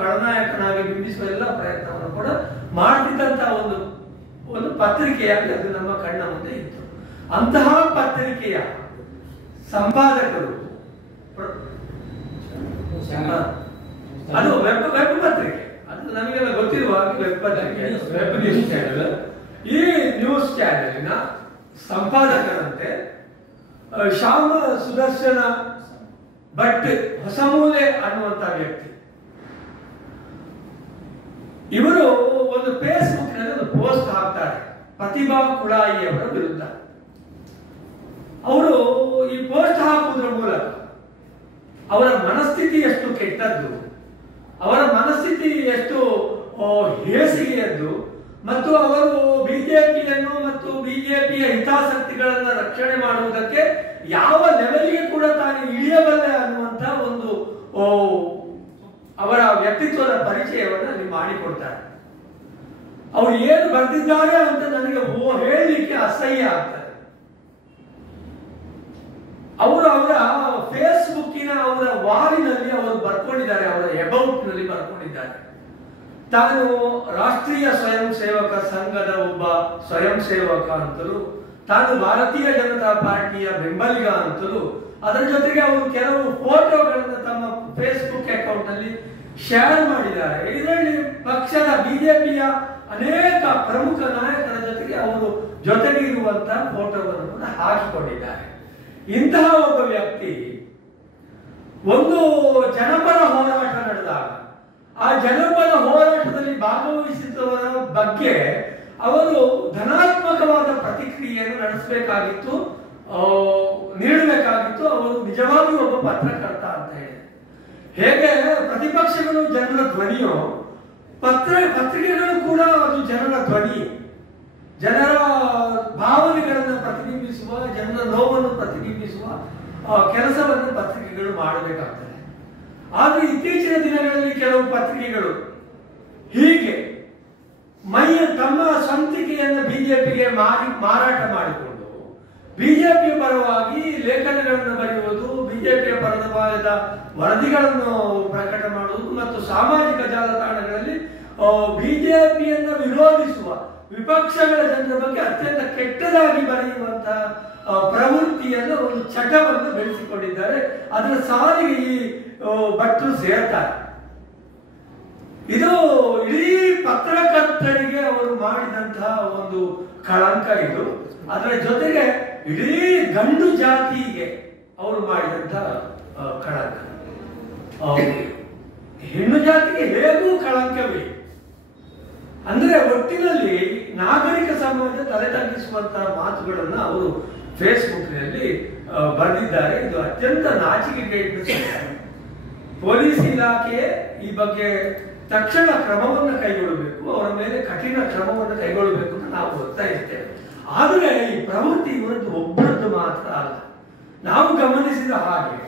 ಖಳನಾಯಕನಾಗಿ ಬಿಂಬಿಸುವ ಎಲ್ಲ ಪ್ರಯತ್ನವನ್ನು ಕೂಡ ಮಾಡ್ತಿದ್ದಂತಹ ಒಂದು ಪತ್ರಿಕೆಯಾಗಿ ಅದು ನಮ್ಮ ಕಣ್ಣ ಮುಂದೆ ಇತ್ತು. ಅಂತಹ ಪತ್ರಿಕೆಯ ಸಂಪಾದಕರು ಅದು ವೆಬ್ ಪತ್ರಿಕೆ, ಅದು ನಮಗೆಲ್ಲ ಗೊತ್ತಿರುವ ವೆಬ್ ಪತ್ರಿಕೆ, ವೆಬ್ ನ್ಯೂಸ್ ಚಾನೆಲ್. ಈ ನ್ಯೂಸ್ ಚಾನೆಲಿನ ಸಂಪಾದಕರಂತೆ ಶ್ಯಾಮ ಸುದರ್ಶನ ಭಟ್ ಹೊಸಮೂಲೆ ಅನ್ನುವಂತ ವ್ಯಕ್ತಿ. ಇವರು ಒಂದು ಫೇಸ್ಬುಕ್ ನಲ್ಲಿ ಒಂದು ಪೋಸ್ಟ್ ಹಾಕ್ತಾರೆ ಪ್ರತಿಭಾ ಕುಳಾಯಿ ಅವರ ವಿರುದ್ಧ. ಅವರು ಈ ಪೋಸ್ಟ್ ಹಾಕುವುದರ ಮೂಲಕ ಅವರ ಮನಸ್ಥಿತಿ ಎಷ್ಟು ಕೆಟ್ಟದ್ದು, ಅವರ ಮನಸ್ಥಿತಿ ಎಷ್ಟು ಹೇಸಿಗೆಯದ್ದು, ಮತ್ತು ಅವರು ಬಿಜೆಪಿಯನ್ನು ಮತ್ತು ಬಿಜೆಪಿಯ ಹಿತಾಸಕ್ತಿಗಳನ್ನು ರಕ್ಷಣೆ ಮಾಡುವುದಕ್ಕೆ ಯಾವ ಲೆವೆಲ್ಗೆ ಕೂಡ ತಾನು ಇಳಿಯಬಲ್ಲೆ ಅನ್ನುವಂತ ಒಂದು ಅವರ ವ್ಯಕ್ತಿತ್ವದ ಪರಿಚಯವನ್ನು ಅಲ್ಲಿ ಮಾಡಿಕೊಡ್ತಾರೆ. ಅವರು ಏನು ಬರೆದಿದ್ದಾರೆ ಅಂತ ನನಗೆ ಹೇಳಲಿಕ್ಕೆ ಅಸಹ್ಯ ಆಗ್ತದೆ. ಅವರು ಅವರ ಫೇಸ್ಬುಕ್ಕಿನ ಅವರ ವಾಲಿನಲ್ಲಿ ಅವರು ಬರ್ಕೊಂಡಿದ್ದಾರೆ, ಅವರ ಅಬೌಟ್ ನಲ್ಲಿ ಬರ್ಕೊಂಡಿದ್ದಾರೆ, ತಾನು ರಾಷ್ಟ್ರೀಯ ಸ್ವಯಂ ಸೇವಕ ಸಂಘದ ಒಬ್ಬ ಸ್ವಯಂ ಸೇವಕ ಅಂತಲೂ, ತಾನು ಭಾರತೀಯ ಜನತಾ ಪಾರ್ಟಿಯ ಬೆಂಬಲಿಗ ಅಂತಲೂ, ಅದರ ಜೊತೆಗೆ ಅವರು ಕೆಲವು ಫೋಟೋಗಳನ್ನು ತಮ್ಮ ಫೇಸ್ಬುಕ್ ಅಕೌಂಟ್ ನಲ್ಲಿ ಶೇರ್ ಮಾಡಿದ್ದಾರೆ. ಇದರಲ್ಲಿ ಪಕ್ಷದ ಬಿಜೆಪಿಯ ಅನೇಕ ಪ್ರಮುಖ ನಾಯಕರ ಜೊತೆಗೆ ಅವರು ಜೊತೆಗೆ ಇರುವಂತಹ ಫೋಟೋವನ್ನು ಕೂಡ ಹಾಕಿಕೊಂಡಿದ್ದಾರೆ. ಇಂತಹ ಒಬ್ಬ ವ್ಯಕ್ತಿ ಒಂದು ಜನಪರ ಹೋರಾಟ ನಡೆದಾಗ ಆ ಜನಪದ ಹೋರಾಟದಲ್ಲಿ ಭಾಗವಹಿಸಿದವರ ಬಗ್ಗೆ ಅವರು ಧನಾತ್ಮಕವಾದ ಪ್ರತಿಕ್ರಿಯೆಯನ್ನು ನಡೆಸಬೇಕಾಗಿತ್ತು, ನೀಡಬೇಕಾಗಿತ್ತು. ಅವರು ನಿಜವಾಗಿಯೂ ಒಬ್ಬ ಪತ್ರಕರ್ತ ಅಂತ ಹೇಳಿ, ಹೇಗೆ ಪ್ರತಿಪಕ್ಷಗಳು ಜನರ ಧ್ವನಿಯೋ ಪತ್ರಿಕೆಗಳು ಕೂಡ ಅದು ಜನರ ಧ್ವನಿ, ಜನರ ಭಾವನೆಗಳನ್ನು ಪ್ರತಿಬಿಂಬಿಸುವ, ಜನರ ನೋವನ್ನು ಪ್ರತಿಬಿಂಬಿಸುವ ಕೆಲಸವನ್ನು ಪತ್ರಿಕೆಗಳು ಮಾಡಬೇಕಾಗ್ತದೆ. ಆದ್ರೆ ಇತ್ತೀಚಿನ ದಿನಗಳಲ್ಲಿ ಕೆಲವು ಪತ್ರಿಕೆಗಳು ಹೀಗೆ ತಮ್ಮ ಸ್ವಂತಿಕೆಯನ್ನು ಬಿಜೆಪಿಗೆ ಮಾರಾಟ ಮಾಡಿಕೊಂಡು ಬಿಜೆಪಿಯ ಪರವಾಗಿ ಲೇಖನಗಳನ್ನು ಬರೆಯುವುದು, ಬಿಜೆಪಿಯ ಪರವಾದ ವರದಿಗಳನ್ನು ಪ್ರಕಟ ಮಾಡುವುದು ಮತ್ತು ಸಾಮಾಜಿಕ ಜಾಲತಾಣಗಳಲ್ಲಿ ಬಿಜೆಪಿಯನ್ನು ವಿರೋಧಿಸುವ ವಿಪಕ್ಷಗಳ ಜನರ ಬಗ್ಗೆ ಅತ್ಯಂತ ಕೆಟ್ಟದಾಗಿ ಬರೆಯುವಂತಹ ಪ್ರವೃತ್ತಿಯನ್ನು ಒಂದು ಚಟವನ್ನು ಬೆಳೆಸಿಕೊಂಡಿದ್ದಾರೆ. ಅದರ ಸಾಲಿಗೆ ಈ ಭಟ್ರು ಸೇರ್ತಾರೆ. ಇದು ಇಡೀ ಪತ್ರಕರ್ತರಿಗೆ ಅವರು ಮಾಡಿದಂತಹ ಒಂದು ಕಳಂಕ ಇದು. ಅದರ ಜೊತೆಗೆ ಇಡೀ ಗಂಡು ಜಾತಿಗೆ ಅವರು ಮಾಡಿದಂತಹ ಕಳಂಕ. ಹೆಣ್ಣು ಜಾತಿಗೆ ಹೇಗೂ ಕಳಂಕವೇ. ಅಂದ್ರೆ ಒಟ್ಟಿನಲ್ಲಿ ನಾಗರಿಕ ಸಮಾಜ ತಲೆ ತಗ್ಗಿಸುವಂತಹ ಮಾತುಗಳನ್ನ ಅವರು ಫೇಸ್ಬುಕ್ ನಲ್ಲಿ ಬರೆದಿದ್ದಾರೆ. ಇದು ಅತ್ಯಂತ ನಾಚಿಕೆಗೇಡಿನ. ಪೊಲೀಸ್ ಇಲಾಖೆ ಈ ಬಗ್ಗೆ ತಕ್ಷಣ ಕ್ರಮವನ್ನು ಕೈಗೊಳ್ಳಬೇಕು, ಅವರ ಮೇಲೆ ಕಠಿಣ ಕ್ರಮವನ್ನು ಕೈಗೊಳ್ಳಬೇಕು ಅಂತ ನಾವು ಒತ್ತಾಯಿಸ್ತೇವೆ. ಆದರೆ ಈ ಪ್ರವೃತ್ತಿ ಇವರದ್ದು ಒಬ್ಬರದ್ದು ಮಾತ್ರ ಅಲ್ಲ. ನಾವು ಗಮನಿಸಿದ ಹಾಗೆ